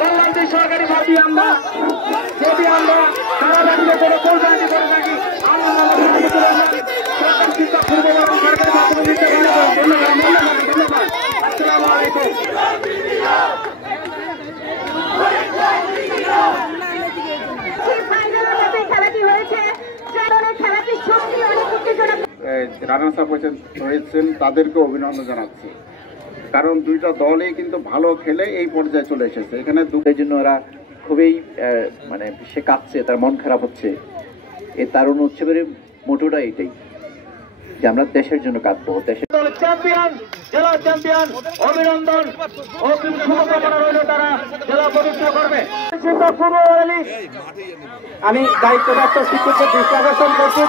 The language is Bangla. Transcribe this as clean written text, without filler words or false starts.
কল্যাণী সরকারি ভাবি আমরা যদি আমরা সারা বাড়িতে কোনো কল্যাণী করে থাকি আল্লাহ শিক্ষা পূর্ব সরকারি মাধ্যমে দিতে ধন্যবাদ। আসসালামু আলাইকুম। রানার্স আপ হয়েছেন তাদেরকে অভিনন্দন জানাচ্ছি, কারণ দুইটা দলই কিন্তু ভালো খেলে এই পর্যায়ে চলে এসেছে। এখানে দুঃখের জন্য ওরা খুবই মানে সে কাঁদছে, তার মন খারাপ হচ্ছে। এই তারুণ উৎসবের মোটোটা এটাই যে আমরা দেশের জন্য কাঁদবো। দেশের চ্যাম্পিয়ন, জেলা চ্যাম্পিয়ন, অভিনন্দন ও শুভকামনা রইল, তারা জেলা পবিত্র করবে। আমি দায়িত্বপ্রাপ্ত শিক্ষকদের দৃষ্টি আকর্ষণ করছি।